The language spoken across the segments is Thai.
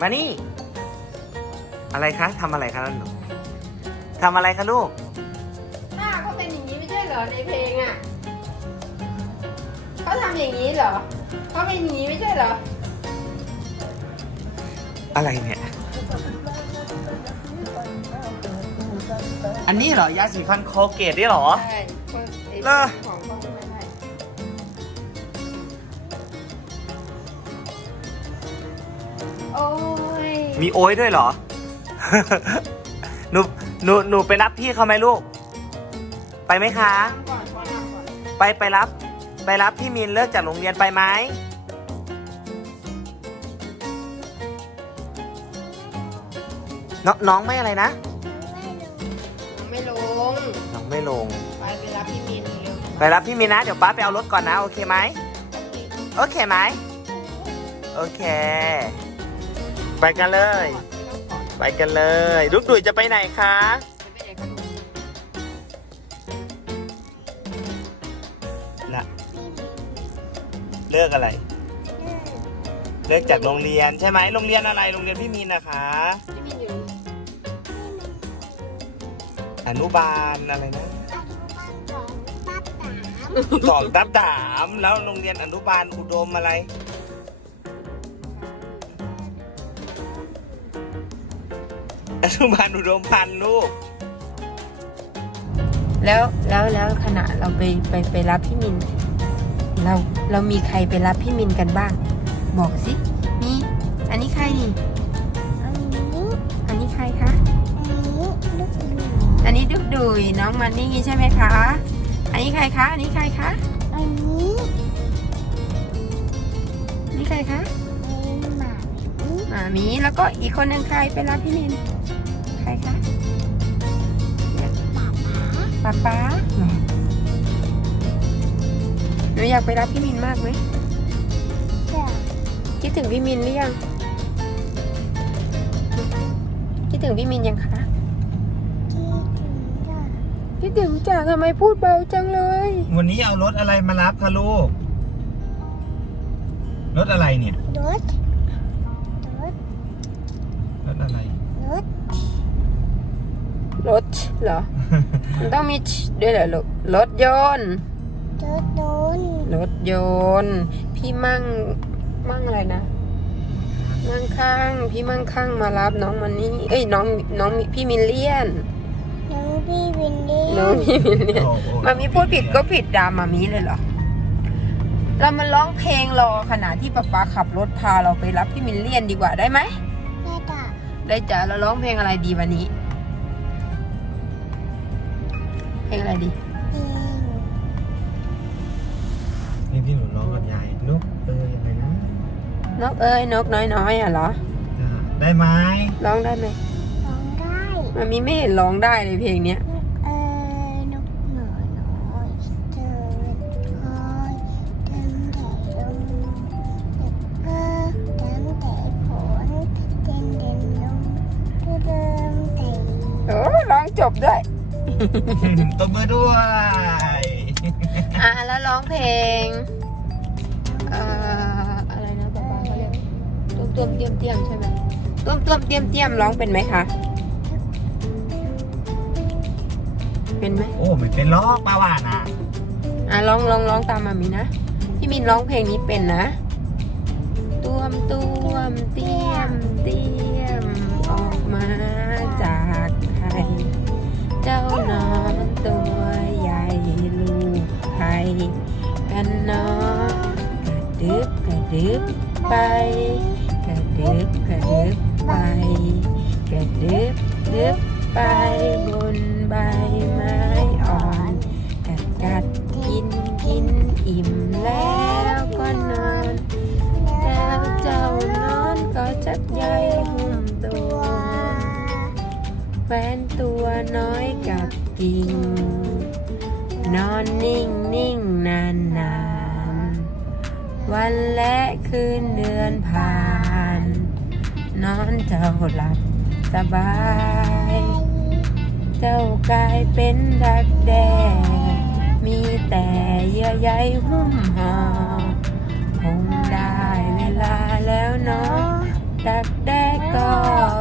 มานี่ อะไรคะทำอะไรคะนั่นหนูทำอะไรคะลูกหน้าเขาเป็นอย่างนี้ไม่ใช่เหรอในเพลงอะเขาทำอย่างนี้เหรอเขาเป็นอย่างนี้ไม่ใช่เหรออะไรเนี่ย อันนี้เหรอยาสีฟันโคเกตนี่เหรอ ใช่คนไอ้เหรอของเขาไม่ได้โอ้ย มีโอ้ยด้วยเหรอ หนูหนูหนูไปรับพี่เขาไหมลูก ไปไหมคะน้ำก่อนขอน้ำก่อนไปไปรับ ไปรับพี่มินเลิกจากโรงเรียนไปไหมน้องน้องไม่อะไรนะน้องไม่ลง น้องไม่ลง ไปไปรับพี่มินเร็วไปรับพี่มินนะ เดี๋ยวป้าไปเอารถก่อนนะ โอเคไหม โอเคไหม โอเค ไปกันเลย ไปกันเลยลูกดุยจะไปไหนคะไปไหนกันลูกละเลิกอะไร เลิกจากโรงเรียนใช่ไหมโรงเรียนอะไรโรงเรียนพี่มินนะคะพี่มินอยู่อนุบาลอะไรนะสองตับถามแล้วโรงเรียนอนุบาลอุดมอะไร นุบาลอุดมพันธ์ลูก แล้วแล้วแล้วขณะเราไปไปไปรับพี่มิน เราเรามีใครไปรับพี่มินกันบ้าง บอกสิมีอันนี้ใครนี่อันนี้ใครคะอันนี้ดุกดุยน้องมันนี่ใช่ไหมคะ อันนี้ใครคะ อันนี้ใครคะ อันนี้ใครคะหมามีแล้วก็อีกคนหนึ่งใครไปรับพี่มิน ป๊าป๊าหนูอยากไปรับพี่มินมากไหมคิดถึงพี่มินหรือยัง คิดถึงพี่มินยังคะ คิดถึงจ้ะทำไมพูดเบาจังเลย วันนี้เอารถอะไรมารับคะลูก รถอะไรเนี่ย รถ รถ รถอะไรรถ รถเหรอ มันต้องมีด้วยเหรอลูกรถยนต์รถโดนรถยนต์พี่มั่งมั่งอะไรนะมั่งข้างพี่มั่งข้างมารับน้องมันนี่เอ้ยน้องน้องพี่มิลเลียนน้องพี่วินดี้น้องพี่มิลเลียนโอ้โหมามีพูดผิดก็ผิดดามามีเลยเหรอเรามาร้องเพลงรอขณะที่ป๊าป๊าขับรถพาเราไปรับพี่มิลเลียนดีกว่าได้ไหมแม่ตาได้จ้ะเราร้องเพลงอะไรดีวันนี้ เพลงอะไรดีเองนี่ที่หนูร้องกับยายนุกเออยังไงนะนกเอ้ยนกน้อยๆอะเหรอจ้ะได้ไหมร้องได้ไหมร้องได้มันมีไม่เห็นร้องได้เลยเพลงเนี้ยเออนกหนูน้อยเดินคอยเดินแต่ลมเด็กเออเดินแต่ฝนเดินเดินลมเดินแต่โอ้ร้องจบด้วย ตบมือด้วย อะแล้วร้องเพลง เอ่ออะไรนะป๊าป๊าเขาเรียกตุ้มตุ้มเตี้ยมเตี้ยมใช่ไหมตุ้มตุ้มเตี้ยมเตี้ยมร้องเป็นไหมคะ เป็นไหมโอ้ไม่เป็นล้อกป้าว่าน่ะอะร้องร้องร้องตามมามีนะ พี่มินร้องเพลงนี้เป็นนะต้วมต้วมเตี้ยมเตี้ยมออกมาจากไข่ เจ้านอนตัวใหญ่ลูกไข่กันนอนกระดึบกระดึบไป กระดึบกระดึบ นอนนิ่งนิ่งนานนานวันและคืนเดือนผ่าน นอนเจ้าหลับสบาย เจ้ากลายเป็นดักแด้มีแต่เยื่อใยหุ้มห่อคงได้เวลาแล้วเนาะดักแด้ก็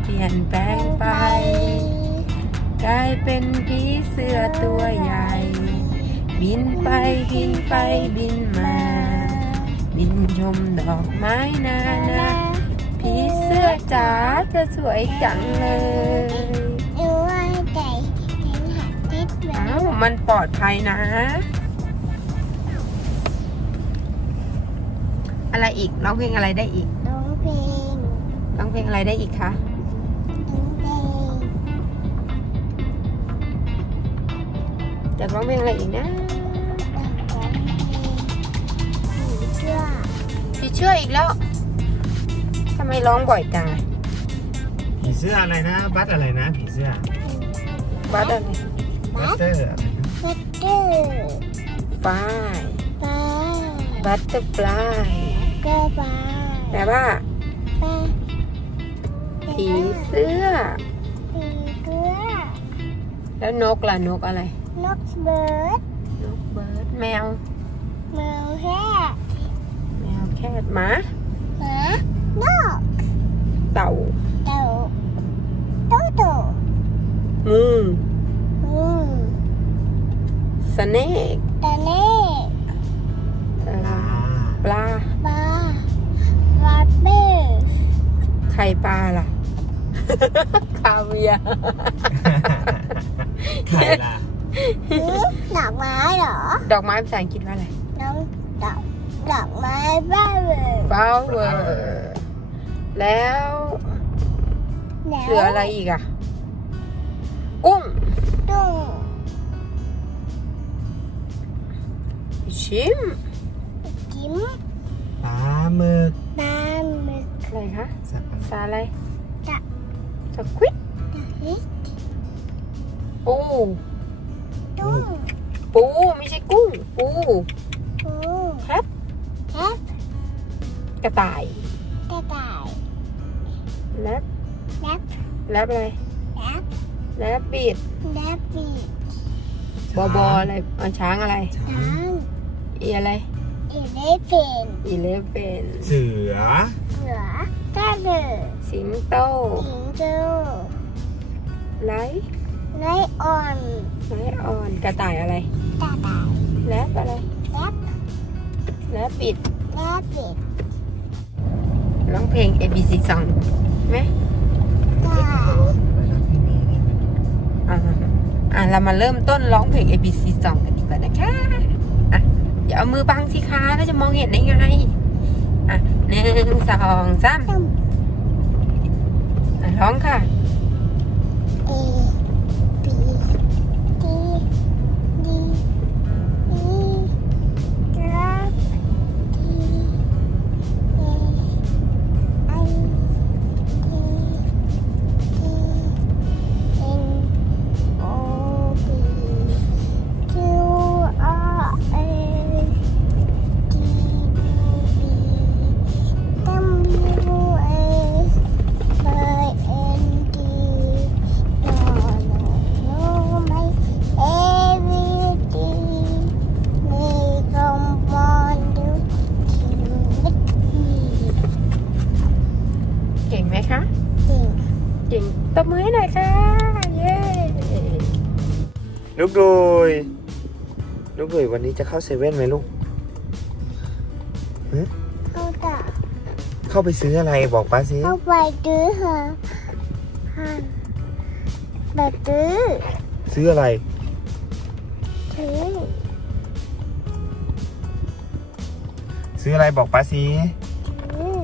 เปลี่ยนแปลงไป กลายเป็นผีเสื้อตัวใหญ่ บินไปบินไปบินมา บินชมดอกไม้นานาผีเสื้อจ๋าจะสวยจังเลยดูว่าใจเห็นหักติดแล้อ้าววมันปลอดภัยนะ อะไรอีกร้องเพลงอะไรได้อีกร้องเพลงร้องเพลงอะไรได้อีกคะร้องเพลง จะร้องเพลงอะไรอีกนะ เชื่ออีกแล้วทำไมร้องบ่อยจังอะผีเสื้ออะไรนะ บัตอะไรนะ ผีเสื้อ บัตอะไรบัตเตอร์อะไรนะบัตเตอร์ฟ้าปลาบัตเตอร์ฟลายกระปลาแปลว่า ปลาผีเสื้อ ผีเกลือแล้วนกล่ะนกอะไร นกเบิร์ดนกเบิร์ดแมว แมวแค่ แมวแคทหมาหมานกเต่า เต่าโตโตงูงูสเนกตะเน่เอ่ออ่าปลาปลาวัดเบ้ไข่ปลาล่ะ คาเวียร์ใครล่ะ หือดอกไม้เหรอ ดอกไม้ภาษาอังกฤษว่าอะไรน้องดอก ดอกไม้บ้าเลย flower แล้วแล้วเหลืออะไรอีกอะกุ้ง ตุ้งชิมจิ้มปลาหมึกปลาหมึกอะไรคะสับปะรดซาอะไรจะสควิดตะฮิตปูตุ้งปูไม่ใช่กุ้ง ปู ระต่าย กระต่ายแรปแรปแรปอะไรแรปแรปปิดแรปปีกบอบออะไรอะช้างอะไร ช้าช้างงอีอะไร อีเลฟเป็นอีเลฟเฟนเสือเสือตาเสือสิงโตสิงโตไลท์ไลออนไลท์ออนกระต่ายอะไรกระต่ายแรปอะไรแรปแรปปิดแรปปีก ร้องเพลง A B C song ไหมได้อ่าอะเรามาเริ่มต้นร้องเพลง A B C song กันดีกว่านะคะอะอย่าเอามือบังสิคะแล้วจะมองเห็นได้ไงอะหนึ่งสองสามต้มอะร้องค่ะ ลูกดุยลูกดุยวันนี้จะเข้าเซเว่นไหมลูกเข้าตาเข้าไปซื้ออะไรบอกป้าสิเข้าไปดื้อฮะฮะไปดื้อซื้ออะไรถือซื้ออะไรบอกป้าสิถือ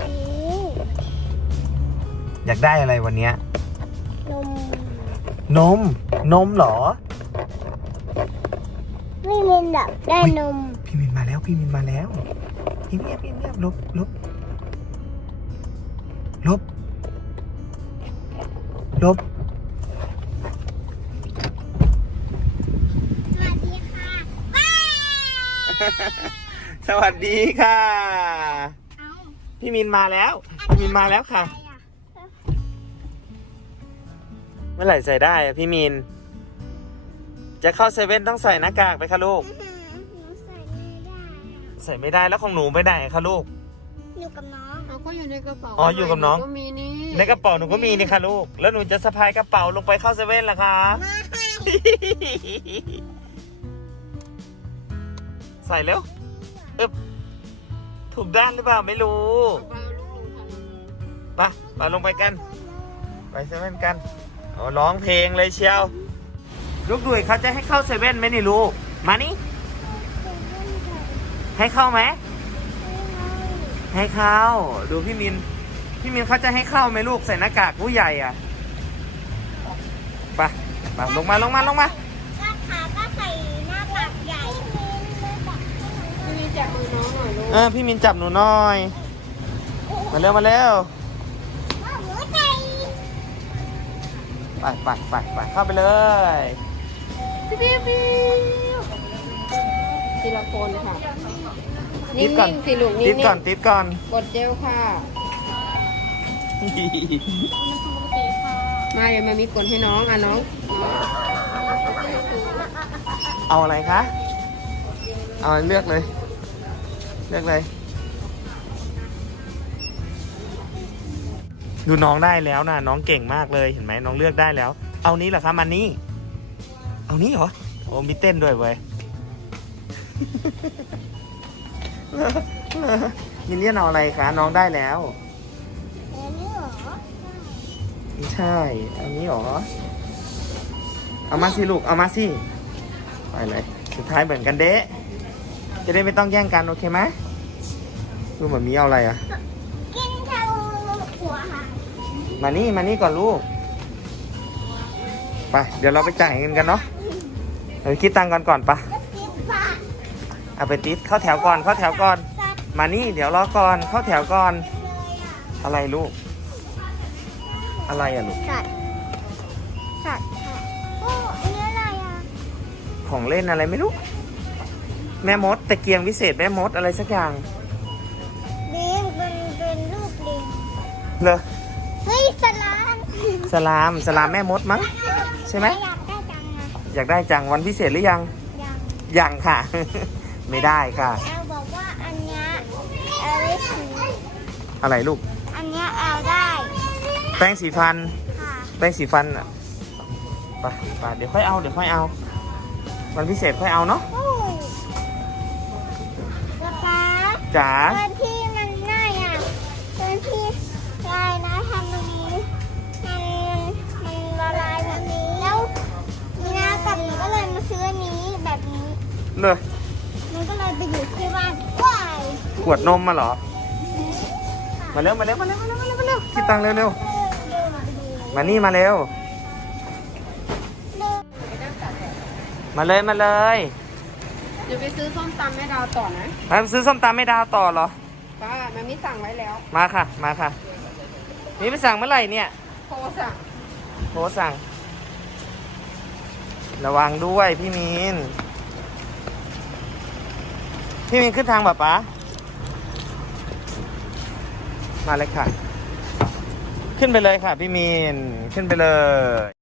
ถืออยากได้อะไรวันเนี้ยนมนม นมเหรอ ไม่เล่นแบบได้นม พี่มินมาแล้ว พี่มินมาแล้วพี่เงียบพี่เงียบลบลบลบลบสวัสดีค่ะว้าสวัสดีค่ะเอาพี่มินมาแล้ว พี่มินมาแล้วค่ะ มื่อไหร่ใส่ได้อะพี่มินจะเข้าเซเว่นต้องใส่หน้ากากไปค่ะลูก หนูใส่ไม่ได้อะใส่ไม่ได้แล้วของหนูไปไหนคะลูก อยู่กับน้องเอาก็อยู่ในกระเป๋าอ๋ออยู่กับน้องก็มีนี่ในกระเป๋าหนูก็มีนี่ค่ะลูก แล้วหนูจะสะพายกระเป๋าลงไปเข้าเซเว่นล่ะคะมาให้ใส่เร็วอึบถูกด้านหรือเปล่าไม่รู้ กระเป๋าลูกลุงทำไปไปลงไปกัน ไปเซเว่นกันโอ้ร้องเพลงเลยเชียว ลูกดุยเขาจะให้เข้าเซเว่นไหมนี่ลูก มานี่ ให้เข้าไหม ให้เข้า ดูพี่มิน พี่มินเขาจะให้เข้าไหมลูกใส่หน้ากากผู้ใหญ่อะไปไปลงมาลงมาลงมาก็ขาก็ใส่หน้ากากใหญ่พี่มีจับมือน้องหน่อยลูกเออพี่มินจับหนูหน่อย มาเร็วมาเร็ว ไปไปไปไปเข้าไปเลยพี่พี่พี่ทีละคนค่ะตินิ่ดก่อนงๆสิลูกนิ่ติดงก่อนติดก่อนๆกดเจลค่ะ มาเดี๋ยวมามีกดให้น้องอะน้องน้องเอาอะไรคะเอาเลือกเลย เลือกเลย ดูน้องได้แล้วนะน้องเก่งมากเลยเห็นไหมน้องเลือกได้แล้ว เอานี้เหรอคะมันนี่เอานี้เหรอโอ้มีเต้นด้วยเว้ยมินเลียนเอาอะไรคะน้องได้แล้วเอ็นี่เหรอไม่ใช่ อันนี้เหรอเอามาสิลูกเอามาสิไปเลยสุดท้ายเหมือนกันเด้จะได้ไม่ต้องแย่งกันโอเคไหมดูเหมือนมีเอาอะไรอะ มานี่มานี่ก่อนลูก ไป เดี๋ยวเราไปจ่ายเงินกันเนาะเดี๋ยวคิดตังค์กันก่อนปะก็กินปากเอาไปติดเข้าแถวก่อนเข้าแถวก่อนสัตว์มานี่เดี๋ยวรอก่อนเข้าแถวก่อนเลยอะอะไรลูก อะไรอะลูก สัตว์สัตว์ค่ะโอ้อันนี้อะไรอะของเล่นอะไรไม่รู้ แม่มดตะเกียงวิเศษแม่มดอะไรสักอย่าง ลิงเป็นเป็นรูปลิงเลอเฮ้ยสลาม สลามสลามแม่มดมั้ง ใช่ไหม อยากได้จังนะอยากได้จังวันพิเศษหรือยัง ยังยังค่ะ ไม่ได้ค่ะ แอลบอกว่าอันเนี้ยแอลได้ถืออะไรลูก อันเนี้ยแอลได้แป้งสีฟัน ค่ะแป้งสีฟันอะไปไปเดี๋ยวค่อยเอา เดี๋ยวค่อยเอา วันพิเศษค่อยเอาเนาะโอ้ยป๊าป๊าจ๋าตอนที่ เลยมันก็เลยไปอยู่ที่บ้านว้ายขวดนมมาเหรอ มาเร็วมาเร็วมาเร็วมาเร็วมาเร็วมาเร็วคิดตังค์เร็วเร็วเดินมาดูมานี่มาเร็วเดินมาเลยมาเลยเดี๋ยวไปซื้อส้มตำแม่ดาวต่อนะมาซื้อส้มตำไม่ดาวต่อเหรอป้ามันมีสั่งไว้แล้ว มาค่ะ มาค่ะนี่ไปสั่งเมื่อไหร่เนี่ยโทรสั่งโทรสั่ง ระวังด้วยพี่มีน พี่มีนขึ้นทางแบบป๊ามาเลยค่ะ ขึ้นไปเลยค่ะ พี่มีนขึ้นไปเลย